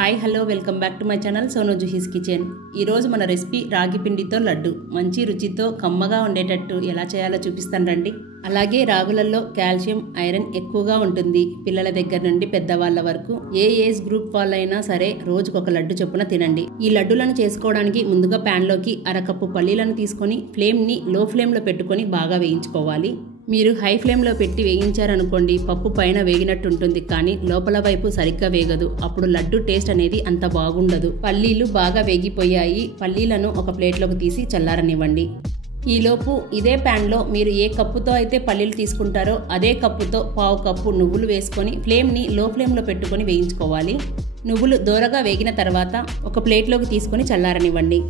Hi hello welcome back to my channel Sonu Juhi's kitchen. ఈరోజు మన recipe రాగి పిండితో లడ్డు. మంచి రుచితో కమ్మగా ఉండేటట్టు ఎలా చేయాలో చూపిస్తాను రండి. అలాగే రాగులలో కాల్షియం ఐరన్ ఎక్కువగా ఉంటుంది. పిల్లల దగ్గర నుండి పెద్దవాళ్ళ వరకు ఏ ఏజ్ గ్రూప్ వాళ్ళైనా సరే రోజుకొక లడ్డు చొప్పున తినండి. ఈ లడ్డులను చేసుకోవడానికి ముందుగా ప్యాన్లోకి అరకప్పు పల్లీలను తీసుకొని ఫ్లేమ్ని లో ఫ్లేమ్లో పెట్టుకొని బాగా వేయించుకోవాలి. మీరు హై ఫ్లేమ్లో పెట్టి వేయించారనుకోండి పప్పు పైన వేగినట్టు ఉంటుంది, కానీ లోపల వైపు సరిగ్గా వేగదు. అప్పుడు లడ్డు టేస్ట్ అనేది అంత బాగుండదు. పల్లీలు బాగా వేగిపోయాయి. పల్లీలను ఒక ప్లేట్లోకి తీసి చల్లారనివ్వండి. ఈలోపు ఇదే ప్యాన్లో మీరు ఏ కప్పుతో అయితే పల్లీలు తీసుకుంటారో అదే కప్పుతో పావు కప్పు నువ్వులు వేసుకొని ఫ్లేమ్ని లో ఫ్లేమ్లో పెట్టుకొని వేయించుకోవాలి. నువ్వులు దోరగా వేగిన తర్వాత ఒక ప్లేట్లోకి తీసుకొని చల్లారనివ్వండి.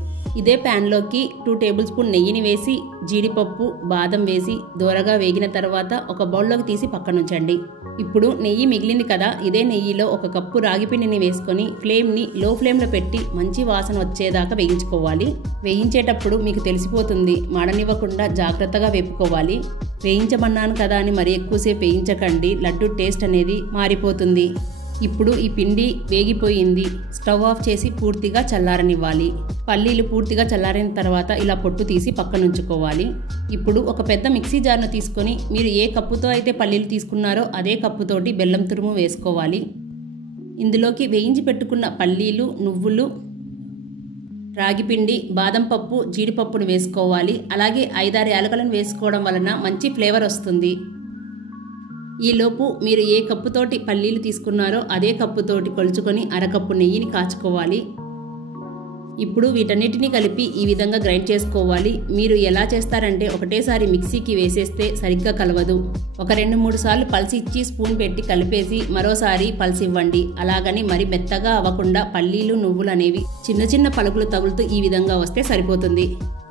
ఇదే ప్యాన్లోకి 2 టేబుల్ స్పూన్ నెయ్యిని వేసి జీడిపప్పు బాదం వేసి దోరగా వేగిన తర్వాత ఒక బౌల్లోకి తీసి పక్కనుంచండి. ఇప్పుడు నెయ్యి మిగిలింది కదా, ఇదే నెయ్యిలో ఒక కప్పు రాగిపిండిని వేసుకొని ఫ్లేమ్ని లో ఫ్లేమ్లో పెట్టి మంచి వాసన వచ్చేదాకా వేయించుకోవాలి. వేయించేటప్పుడు మీకు తెలిసిపోతుంది, మాడనివ్వకుండా జాగ్రత్తగా వేపుకోవాలి. వేయించమన్నాను కదా అని మరీ ఎక్కువసేపు వేయించకండి, లడ్డు టేస్ట్ అనేది మారిపోతుంది. ఇప్పుడు ఈ పిండి వేగిపోయింది. స్టవ్ ఆఫ్ చేసి పూర్తిగా చల్లారనివ్వాలి. పల్లీలు పూర్తిగా చల్లారిన తర్వాత ఇలా పొట్టు తీసి పక్కనుంచుకోవాలి. ఇప్పుడు ఒక పెద్ద మిక్సీ జార్ను తీసుకొని మీరు ఏ కప్పుతో అయితే పల్లీలు తీసుకున్నారో అదే కప్పుతోటి బెల్లం తురుము వేసుకోవాలి. ఇందులోకి వేయించి పెట్టుకున్న పల్లీలు, నువ్వులు, రాగిపిండి, బాదం పప్పు, జీడిపప్పును వేసుకోవాలి. అలాగే 5-6 యాలకులను వేసుకోవడం వలన మంచి ఫ్లేవర్ వస్తుంది. ఈలోపు మీరు ఏ కప్పుతోటి పల్లీలు తీసుకున్నారో అదే కప్పుతోటి కొలుచుకొని అరకప్పు నెయ్యిని కాచుకోవాలి. ఇప్పుడు వీటన్నిటిని కలిపి ఈ విధంగా గ్రైండ్ చేసుకోవాలి. మీరు ఎలా చేస్తారంటే ఒకటేసారి మిక్సీకి వేసేస్తే సరిగ్గా కలవదు. ఒక 2-3 సార్లు పల్స్ ఇచ్చి స్పూన్ పెట్టి కలిపేసి మరోసారి పల్స్ ఇవ్వండి. అలాగని మరి మెత్తగా అవ్వకుండా పల్లీలు, నువ్వులు అనేవి చిన్న చిన్న పలుకులు తగులుతూ ఈ విధంగా వస్తే సరిపోతుంది.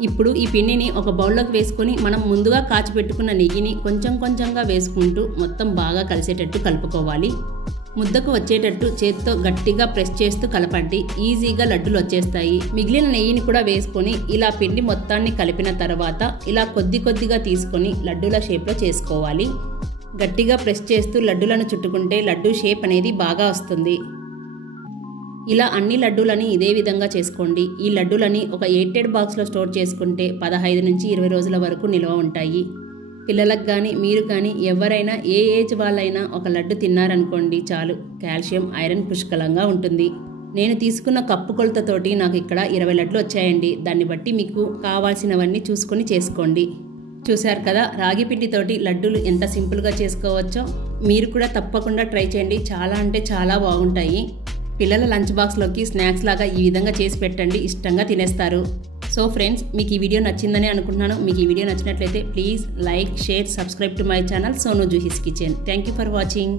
ఇప్పుడు ఈ పిండిని ఒక బౌల్లోకి వేసుకొని మనం ముందుగా కాచిపెట్టుకున్న నెయ్యిని కొంచెం కొంచెంగా వేసుకుంటూ మొత్తం బాగా కలిసేటట్టు కలుపుకోవాలి. ముద్దకు వచ్చేటట్టు చేత్తో గట్టిగా ప్రెస్ చేస్తూ కలపండి. ఈజీగా లడ్డులు వచ్చేస్తాయి. మిగిలిన నెయ్యిని కూడా వేసుకొని ఇలా పిండి మొత్తాన్ని కలిపిన తర్వాత ఇలా కొద్ది కొద్దిగా తీసుకొని లడ్డూల షేప్లో చేసుకోవాలి. గట్టిగా ప్రెస్ చేస్తూ లడ్డూలను చుట్టుకుంటే లడ్డూ షేప్ అనేది బాగా వస్తుంది. ఇలా అన్ని లడ్డూలని ఇదే విధంగా చేసుకోండి. ఈ లడ్డూలని ఒక ఎయిటెడ్ బాక్స్లో స్టోర్ చేసుకుంటే 15 నుంచి 20 రోజుల వరకు నిల్వ ఉంటాయి. పిల్లలకు కానీ మీరు కానీ ఎవరైనా ఏ ఏజ్ వాళ్ళైనా ఒక లడ్డు తిన్నారనుకోండి చాలు, కాల్షియం ఐరన్ పుష్కలంగా ఉంటుంది. నేను తీసుకున్న కప్పు కొలతతోటి నాకు ఇక్కడ 20 లడ్లు వచ్చాయండి. దాన్ని బట్టి మీకు కావాల్సినవన్నీ చూసుకొని చేసుకోండి. చూశారు కదా, రాగి పిండితోటి లడ్డూలు ఎంత సింపుల్గా చేసుకోవచ్చో. మీరు కూడా తప్పకుండా ట్రై చేయండి. చాలా అంటే చాలా బాగుంటాయి. పిల్లల లంచ్ బాక్స్లోకి స్నాక్స్ లాగా ఈ విధంగా చేసి పెట్టండి, ఇష్టంగా తినేస్తారు. సో ఫ్రెండ్స్, మీకు ఈ వీడియో నచ్చిందని అనుకుంటున్నాను. మీకు ఈ వీడియో నచ్చినట్లయితే please like, share, subscribe to my channel Sonu Juhi's kitchen. Thank you for watching.